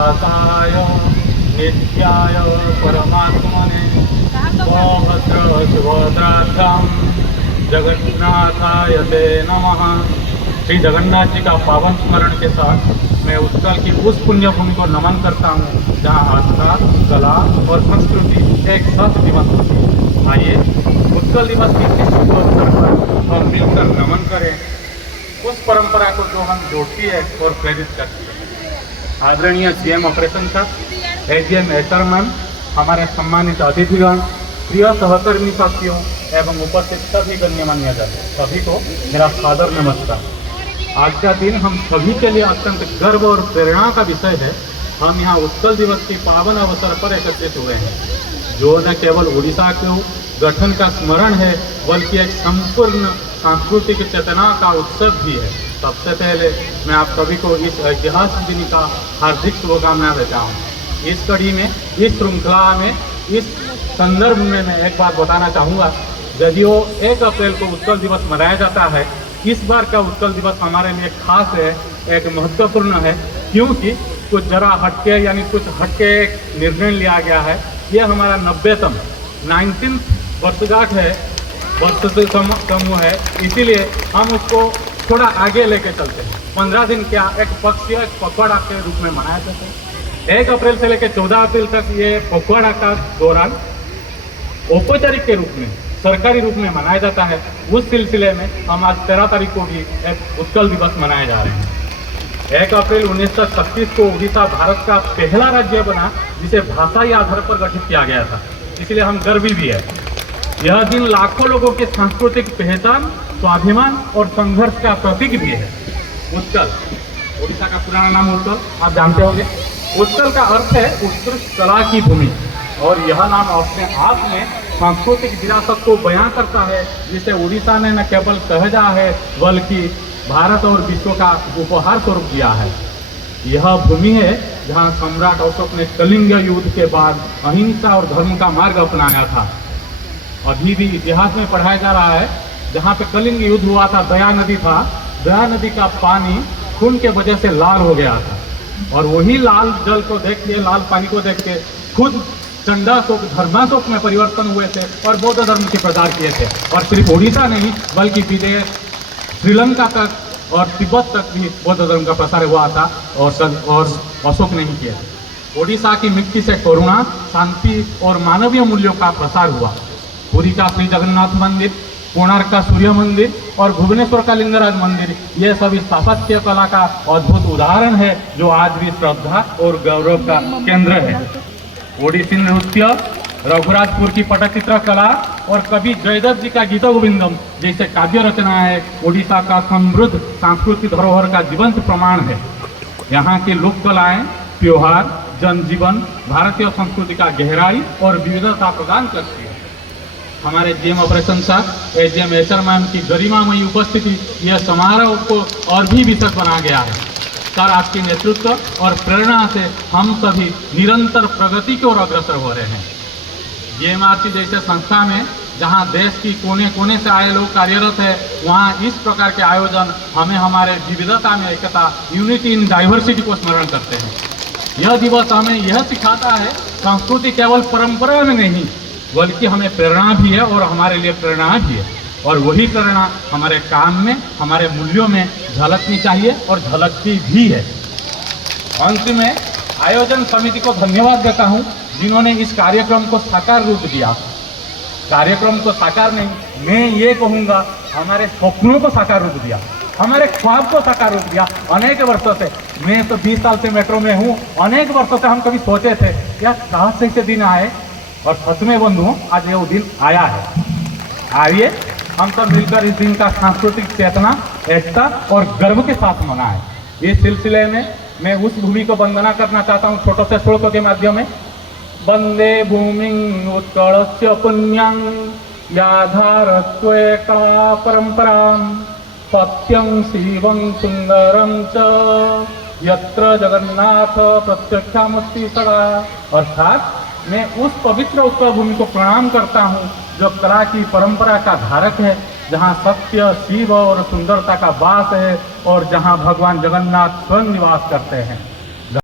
दासाय नित्याय परमात्मने सौभद्र सुभद्राभ्याम जगन्नाथाय ते नमः। श्री जगन्नाथ जी का पावन स्मरण के साथ मैं उत्कल की उस पुण्य भूमि को नमन करता हूँ जहाँ आस्था, कला और संस्कृति एक साथ जीवंत होती है। आइए उत्कल दिवस की इस शुभ अवसर पर हम मिलकर नमन करें उस परंपरा को जो हम जोड़ती है और प्रेरित करती है। आदरणीय CM operation sir, AGM HR ma'am, हमारे सम्मानित अतिथिगण, प्रिय सहकर्मी साथियों एवं उपस्थित सभी गण्यमान्य जन, सभी को मेरा सादर नमस्कार। आज का दिन हम सभी के लिए अत्यंत गर्व और प्रेरणा का विषय है। हम यहाँ उत्कल दिवस के पावन अवसर पर एकत्रित हुए हैं, जो न केवल उड़ीसा के गठन का स्मरण है बल्कि एक संपूर्ण सांस्कृतिक चेतना का उत्सव भी है। सबसे पहले मैं आप सभी को इस ऐतिहासिक दिन का हार्दिक शुभकामनाएं देता हूँ। इस कड़ी में, इस श्रृंखला में, इस संदर्भ में मैं एक बात बताना चाहूँगा। यदिओ 1 अप्रैल को उत्कल दिवस मनाया जाता है, इस बार का उत्कल दिवस हमारे लिए खास है, एक महत्वपूर्ण है, क्योंकि कुछ जरा हटके यानी कुछ हटके निर्णय लिया गया है। ये हमारा 90वें 19th वर्षगांठ है, वर्ष से समूह है, इसीलिए हम उसको थोड़ा आगे लेके चलते हैं। 15 दिन क्या एक पक्षीय पखवाड़ा के रूप में मनाया जाता है। 1 अप्रैल से लेकर 14 अप्रैल तक ये पखवाड़ा का दौरान औपचारिक के रूप में, सरकारी रूप में मनाया जाता है। उस सिलसिले में हम आज 13 तारीख को भी एक उत्कल दिवस मनाए जा रहे हैं। 1 अप्रैल 1936 को उड़ीसा भारत का पहला राज्य बना जिसे भाषाई आधार पर गठित किया गया था, इसलिए हम गर्वी भी है। यह दिन लाखों लोगों की सांस्कृतिक पहचान, स्वाभिमान और संघर्ष का प्रतीक भी है। उत्कल, उड़ीसा का पुराना नाम उत्कल, आप जानते होंगे। उत्कल का अर्थ है उत्कृष्ट कला की भूमि, और यह नाम अपने आप में सांस्कृतिक विरासत को बयां करता है, जिसे उड़ीसा ने न केवल सहेजा है बल्कि भारत और विश्व का उपहार स्वरूप दिया है। यह भूमि है जहां सम्राट अशोक ने कलिंग युद्ध के बाद अहिंसा और धर्म का मार्ग अपनाया था। अभी भी इतिहास में पढ़ाया जा रहा है, जहाँ पे कलिंग युद्ध हुआ था, दया नदी था, दया नदी का पानी खून के वजह से लाल हो गया था, और वही लाल जल को देख के, लाल पानी को देख के खुद चंडाशोक धर्माशोक में परिवर्तन हुए थे और बौद्ध धर्म के प्रचार किए थे। और सिर्फ उड़ीसा नहीं बल्कि विदेश, श्रीलंका तक और तिब्बत तक भी बौद्ध धर्म का प्रसार हुआ था, और अशोक ने ही किया। उड़ीसा की मिट्टी से करुणा, शांति और मानवीय मूल्यों का प्रसार हुआ। पुरी का श्री जगन्नाथ मंदिर, कोणार्क का सूर्य मंदिर और भुवनेश्वर का लिंगराज मंदिर, ये सभी स्थापत्य कला का अद्भुत उदाहरण है, जो आज भी श्रद्धा और गौरव का केंद्र है। ओडिसी नृत्य, रघुराजपुर की पटचित्र कला और कवि जयदेव जी का गीत गोविंदम जैसे काव्य रचना है उड़ीसा का समृद्ध सांस्कृतिक धरोहर का जीवंत प्रमाण है। यहाँ की लोक कलाएं, त्योहार, जनजीवन भारतीय संस्कृति का गहराई और विविधता प्रदान करती है। हमारे जीएम ऑपरेशन साहब, एजीएम एचआर मैम की गरिमामयी उपस्थिति यह समारोह को और भी विशेष बना गया है। सर, आपके नेतृत्व और प्रेरणा से हम सभी निरंतर प्रगति की ओर अग्रसर हो रहे हैं। जीएमआरसी जैसे संस्था में जहां देश की कोने कोने से आए लोग कार्यरत है, वहां इस प्रकार के आयोजन हमें हमारे विविधता में एकता, यूनिटी इन डाइवर्सिटी को स्मरण करते हैं। यह दिवस हमें यह सिखाता है, संस्कृति केवल परंपरा में नहीं बल्कि हमें प्रेरणा भी है और हमारे लिए प्रेरणा भी है, और वही प्रेरणा हमारे काम में, हमारे मूल्यों में झलकनी चाहिए और झलकती भी है। अंत में आयोजन समिति को धन्यवाद देता हूं, जिन्होंने इस कार्यक्रम को साकार रूप दिया। कार्यक्रम को साकार नहीं, मैं ये कहूँगा हमारे सपनों को साकार रूप दिया, हमारे ख्वाब को साकार रूप दिया। अनेक वर्षों से, मैं तो 20 साल से मेट्रो में हूँ, अनेक वर्षों से हम कभी सोचे थे क्या काश ऐसे दिन आए, और सच में बंधुओं आज ये दिन आया है। आइए हम सब मिलकर इस दिन का सांस्कृतिक चेतना, एकता और गर्व के साथ मनाएं। इस सिलसिले में मैं उस भूमि को वंदना करना चाहता हूँ छोटों से श्लोकों के माध्यम में। वंदे भूमि उत्कलस्य पुण्यं याधारत्वेका परंपरां सत्यं शिवं सुंदरं च यत्र जगन्नाथ प्रत्यक्षामस्ति सदा। अर्थात मैं उस पवित्र उत्कल भूमि को प्रणाम करता हूँ जो कला की परंपरा का धारक है, जहाँ सत्य, शिव और सुंदरता का वास है, और जहाँ भगवान जगन्नाथ स्वयं निवास करते हैं।